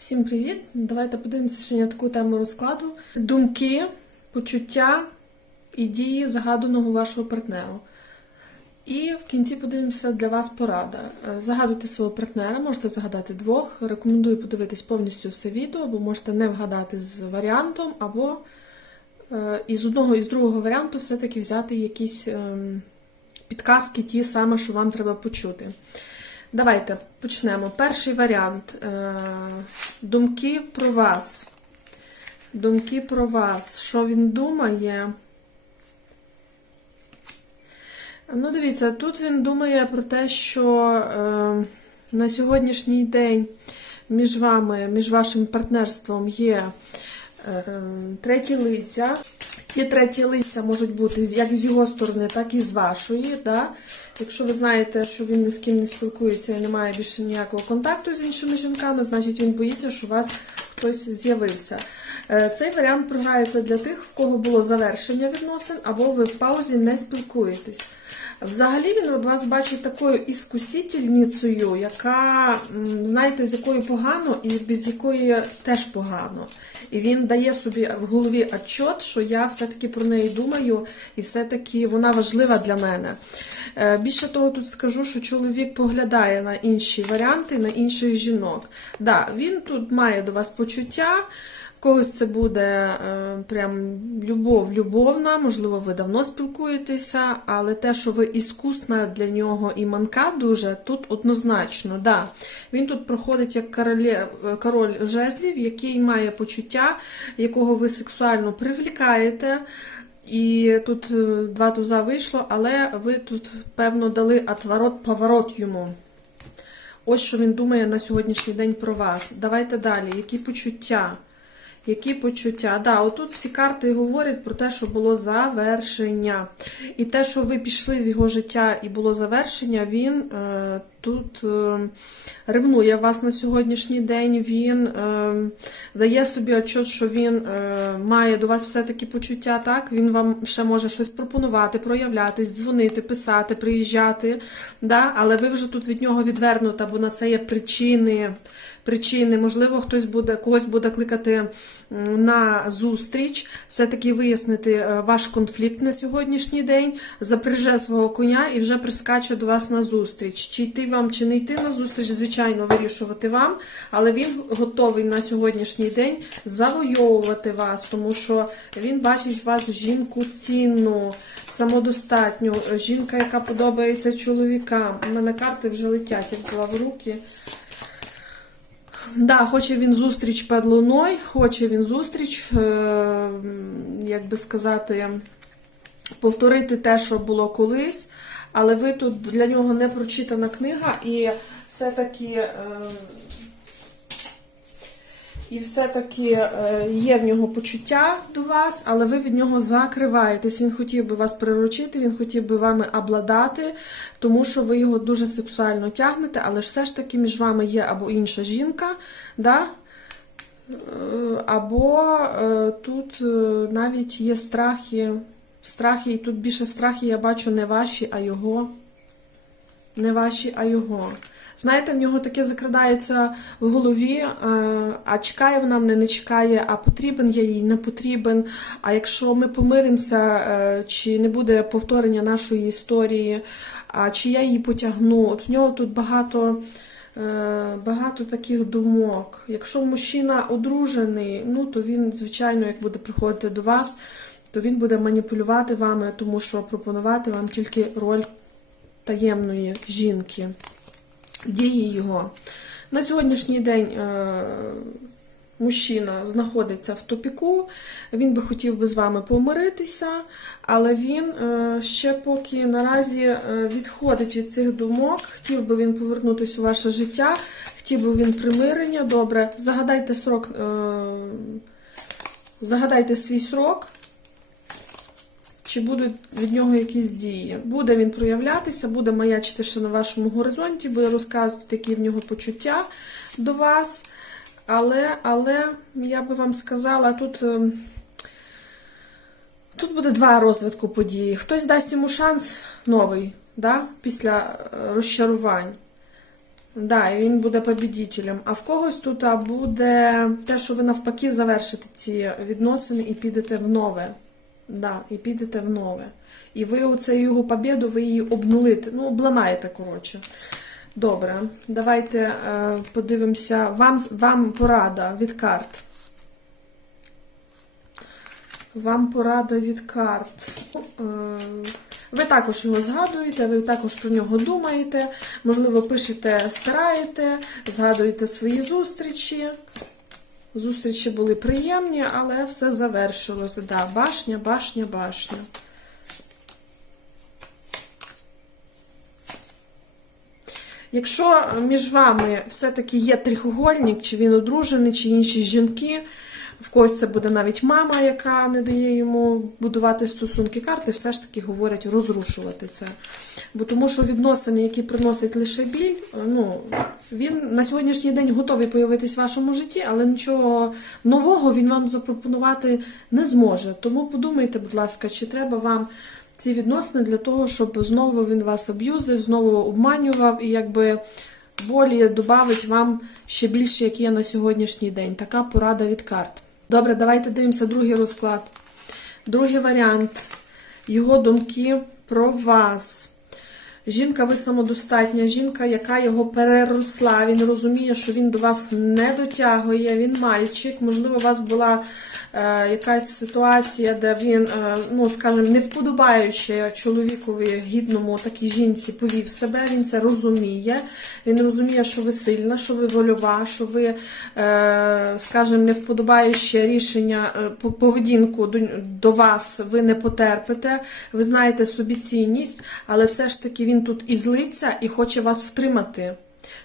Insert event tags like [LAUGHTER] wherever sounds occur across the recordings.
Всім привіт! Давайте подивимося сьогодні таку тему розкладу: думки, почуття і дії загаданого вашого партнеру. І в кінці подивимося для вас порада. Е, Загадуйте свого партнера, можете загадати двох. Рекомендую подивитись повністю все відео, бо можете не вгадати з варіантом, або е, із одного і з другого варіанту все-таки взяти якісь ем, підказки, ті саме, що вам треба почути. Давайте почнемо. Перший варіант. Е, Думки про вас. Думки про вас. Що він думає? Ну, дивіться, тут він думає про те, що е, на сьогоднішній день між вами, між вашим партнерством є е, треті лиця. Ці треті лиця можуть бути як з його сторони, так і з вашої. Да? Якщо ви знаєте, що він ні з ким не спілкується і не має більше ніякого контакту з іншими жінками, значить він боїться, що у вас хтось з'явився. Е, Цей варіант програється для тих, в кого було завершення відносин, або ви в паузі не спілкуєтесь. Взагалі він вас бачить такою іскусительницею, яка, знаєте, з якою погано і без якої теж погано. І він дає собі в голові отчет, що я все-таки про неї думаю, і все-таки вона важлива для мене. Е, Більше того, тут скажу, що чоловік поглядає на інші варіанти, на інших жінок. Да, він тут має до вас почуття. Когось це буде е, прям любов любовна, можливо, ви давно спілкуєтеся, але те, що ви іскусна для нього і манка дуже, тут однозначно, да. Він тут проходить як короле, король жезлів, який має почуття, якого ви сексуально привлікаєте. І тут е, два туза вийшло, але ви тут, певно, дали отворот, поворот йому. Ось що він думає на сьогоднішній день про вас. Давайте далі. Які почуття? Які почуття? Да, отут всі карти говорять про те, що було завершення. І те, що ви пішли з його життя і було завершення, він е, тут е, ревнує вас на сьогоднішній день. Він е, дає собі отчет, що він е, має до вас все-таки почуття. Так, він вам ще може щось пропонувати, проявлятись, дзвонити, писати, приїжджати. Да? Але ви вже тут від нього відвернута, бо на це є причини. Причини, можливо, хтось буде когось буде кликати на зустріч, все-таки вияснити ваш конфлікт на сьогоднішній день, запряже свого коня і вже прискаче до вас на зустріч. Чи йти вам, чи не йти на зустріч, звичайно, вирішувати вам, але він готовий на сьогоднішній день завойовувати вас, тому що він бачить вас жінку цінну, самодостатню, жінка, яка подобається чоловікам. У мене карти вже летять, я взяла в руки. Да, хоче він зустріч перед луною, хоче він зустріч, е, як би сказати, повторити те, що було колись, але ви тут для нього не прочитана книга, і все-таки. Е, і все-таки е, є в нього почуття до вас, але ви від нього закриваєтесь. Він хотів би вас приручити, він хотів би вами обладати, тому що ви його дуже сексуально тягнете, але все ж таки між вами є або інша жінка, да? Е, або тут навіть є страхи, страхи, і тут більше страхи я бачу не ваші, а його. Не ваші, а його. Знаєте, в нього таке закрадається в голові, е, а чекає вона мене, не чекає, а потрібен я їй, не потрібен. А якщо ми помиримося, е, чи не буде повторення нашої історії, а чи я її потягну. От в нього тут багато. е, Багато таких думок. Якщо мужчина одружений, ну то він, звичайно, як буде приходити до вас, то він буде маніпулювати вами, тому що пропонувати вам тільки роль таємної жінки дії його. На сьогоднішній день е, мужчина знаходиться в тупіку, він би хотів би з вами помиритися, але він е, ще поки наразі е, відходить від цих думок, хотів би він повернутися у ваше життя, хотів би він примирення. Добре, загадайте срок, загадайте свій срок. Чи будуть від нього якісь дії? Буде він проявлятися, буде маячити ще на вашому горизонті, буде розказувати, які в нього почуття до вас. Але, але я би вам сказала, тут, ем, тут буде два розвитку події. Хтось дасть йому шанс новий, да, після е, розчарувань. Да, і він буде побідітелем. А в когось тут буде те, що ви навпаки завершите ці відносини і підете в нове. Да, і підете в нове. І ви оце його побіду, ви її обнулите. Ну, обламаєте, коротше. Добре, давайте е, подивимося. Вам, вам порада від карт. Вам порада від карт. Е, Ви також його згадуєте, ви також про нього думаєте, можливо, пишете, стараєте, згадуєте свої зустрічі. Зустрічі були приємні, але все завершилося. Да, башня, башня, башня. Якщо між вами все-таки є трихугольник, чи він одружений, чи інші жінки, в когось це буде навіть мама, яка не дає йому будувати стосунки. Карти все ж таки говорять розрушувати це. Бо тому що відносини, які приносять лише біль, ну, він на сьогоднішній день готовий появитись в вашому житті, але нічого нового він вам запропонувати не зможе. Тому подумайте, будь ласка, чи треба вам ці відносини для того, щоб знову він вас аб'юзив, знову обманював і якби болі додавить вам ще більше, як є на сьогоднішній день. Така порада від карт. Добре, давайте дивимося другий розклад. Другий варіант. Його думки про вас. Жінка, ви самодостатня, жінка, яка його переросла. Він розуміє, що він до вас не дотягує, він мальчик. Можливо, у вас була е, якась ситуація, де він, е, ну скажімо, не вподобаючи чоловікові гідному такій жінці повів себе. Він це розуміє. Він розуміє, що ви сильна, що ви вольова, що ви, е, скажімо, не вподобаючи рішення е, поведінку до, до вас, ви не потерпите. Ви знаєте собі цінність, але все ж таки він тут і злиться і хоче вас втримати.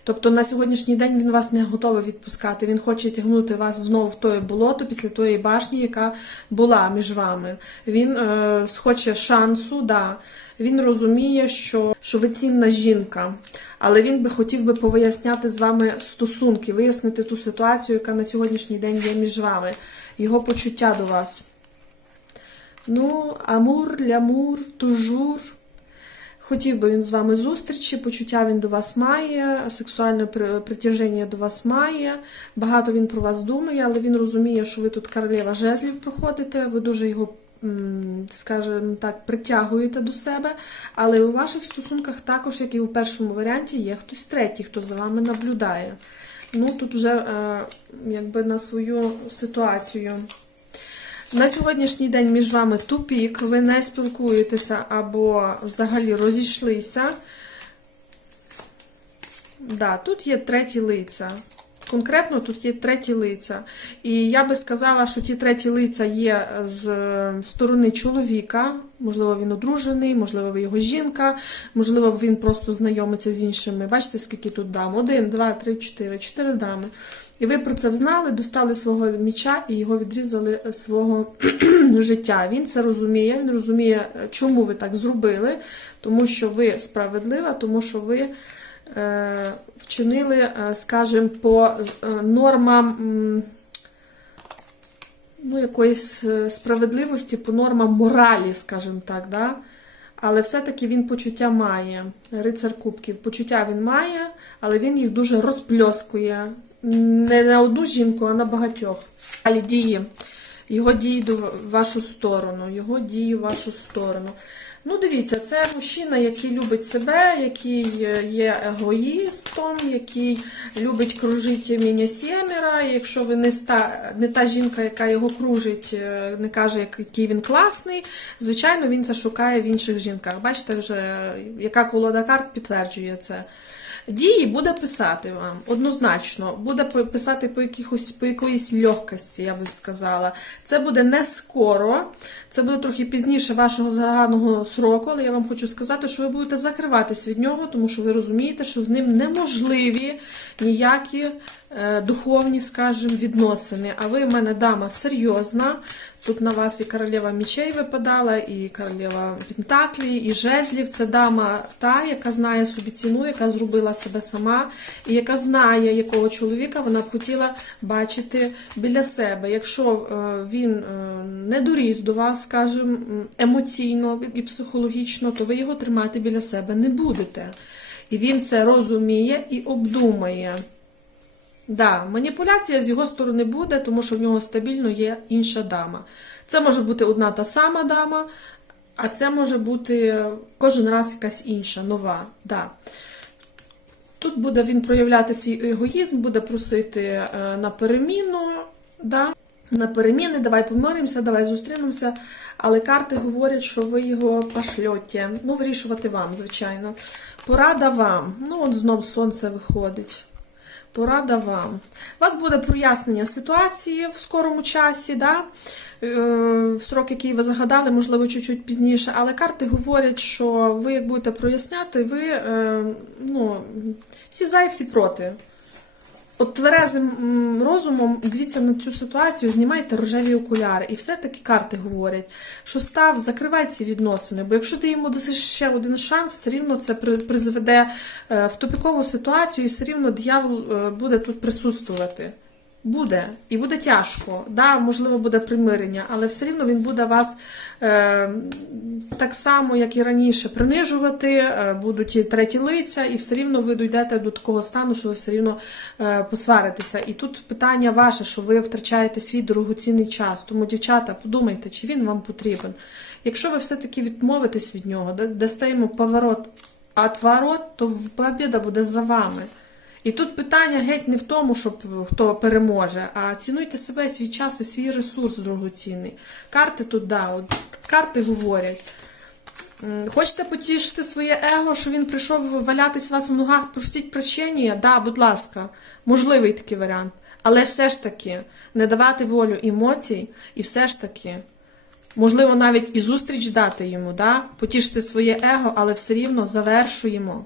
Тобто на сьогоднішній день він вас не готовий відпускати. Він хоче тягнути вас знову в тоє болото після тої башні, яка була між вами. Він е, хоче шансу, да. Він розуміє, що, що ви цінна жінка, але він би хотів би повиясняти з вами стосунки, вияснити ту ситуацію, яка на сьогоднішній день є між вами, його почуття до вас. Ну, амур, лямур, тужур. Хотів би він з вами зустрічі, почуття він до вас має, сексуальне притяження до вас має. Багато він про вас думає, але він розуміє, що ви тут королева жезлів проходите, ви дуже його, скажімо так, притягуєте до себе. Але у ваших стосунках також, як і у першому варіанті, є хтось третій, хто за вами наблюдає. Ну, тут вже е, якби на свою ситуацію. На сьогоднішній день між вами тупік, ви не спілкуєтеся або взагалі розійшлися. Да, тут є треті лиця. Конкретно тут є треті лиця. І я би сказала, що ті треті лиця є з е, сторони чоловіка. Можливо, він одружений, можливо, ви його жінка, можливо, він просто знайомиться з іншими. Бачите, скільки тут дам? Один, два, три, чотири, чотири дами. І ви про це взнали, достали свого міча і його відрізали з свого [CLEARS THROAT] життя. Він це розуміє, він розуміє, чому ви так зробили, тому що ви справедлива, тому що ви е, вчинили, е, скажімо, по е, нормам. Ну, якоїсь е, справедливості по нормам моралі, скажімо так, да? але все-таки він почуття має. Рицар Кубків. Почуття він має, але він їх дуже розпльоскує. Не на одну жінку, а на багатьох. Далі дії. Його дії до вашу сторону. Його дії в вашу сторону. Ну, дивіться, це мужчина, який любить себе, який е, є егоїстом, який любить кружити міня сімера. Якщо ви не, ста, не та жінка, яка його кружить, е, не каже, який він класний, звичайно, він це шукає в інших жінках. Бачите, вже яка колода карт підтверджує це. Дії буде писати вам однозначно, буде писати по якихось по якоїсь легкості, я би сказала. Це буде не скоро, це буде трохи пізніше вашого загального сроку, але я вам хочу сказати, що ви будете закриватись від нього, тому що ви розумієте, що з ним неможливі ніякі духовні, скажімо, відносини. А ви в мене дама серйозна. Тут на вас і королева мічей випадала, і королева Пентаклі, і жезлів. Це дама та, яка знає собі ціну, яка зробила себе сама, і яка знає, якого чоловіка вона б хотіла бачити біля себе. Якщо е, він е, не доріс до вас, скажімо, емоційно і психологічно, то ви його тримати біля себе не будете. І він це розуміє і обдумає. Да, маніпуляція з його сторони буде, тому що в нього стабільно є інша дама. Це може бути одна та сама дама, а це може бути кожен раз якась інша, нова. Да. Тут буде він проявляти свій егоїзм, буде просити е, на переміну, да? на переміни, давай помиримося, давай зустрінемося. Але карти говорять, що ви його пошльоте. Ну, вирішувати вам, звичайно. Порада вам. Ну, от знов сонце виходить. Порада вам. У вас буде прояснення ситуації в скорому часі, да? Е, в срок, який ви загадали, можливо, чуть-чуть пізніше, але карти говорять, що ви як будете проясняти, ви е, ну, всі за і всі проти. От тверезим розумом дивіться на цю ситуацію, знімайте рожеві окуляри. І все-таки карти говорять, що став, закривай ці відносини. Бо якщо ти йому дасиш ще один шанс, все рівно це при- призведе е, в тупікову ситуацію, і все рівно диявол е, буде тут присутствувати. Буде, і буде тяжко. Да, можливо, буде примирення, але все рівно він буде вас е, так само, як і раніше, принижувати, е, будуть і треті лиця, і все рівно ви дійдете до такого стану, що ви все рівно е, посваритеся. І тут питання ваше, що ви втрачаєте свій дорогоцінний час. Тому, дівчата, подумайте, чи він вам потрібен. Якщо ви все-таки відмовитесь від нього, дасте йому поворот, отворот, то побіда буде за вами. І тут питання геть не в тому, щоб хто переможе, а цінуйте себе, свій час і свій ресурс дорогоцінний. Карти тут, да, от, карти говорять. Хочете потішити своє его, що він прийшов валятись вас в ногах, простіть прощення? Да, будь ласка, можливий такий варіант. Але все ж таки не давати волю емоцій, і все ж таки, можливо, навіть і зустріч дати йому, да? потішити своє его, але все рівно завершуємо.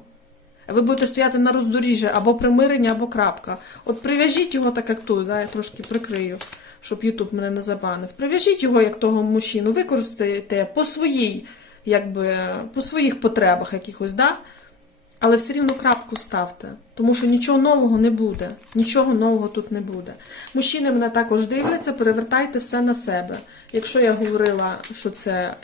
Ви будете стояти на роздоріжжі або примирення, або крапка. От прив'яжіть його так, як тут, да, я трошки прикрию, щоб Ютуб мене не забанив. Прив'яжіть його як того мужчину, використайте по своїй, якби, по своїх потребах якихось, да? Але все рівно крапку ставте, тому що нічого нового не буде. Нічого нового тут не буде. Мужчини мене також дивляться, перевертайте все на себе. Якщо я говорила, що це е,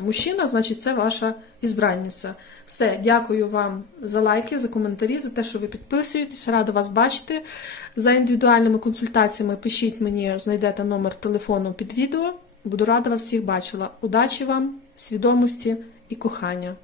мужчина, значить це ваша ізбранниця. Все, дякую вам за лайки, за коментарі, за те, що ви підписуєтесь. Рада вас бачити. За індивідуальними консультаціями пишіть мені, знайдете номер телефону під відео. Буду рада вас всіх бачила. Удачі вам, свідомості і кохання.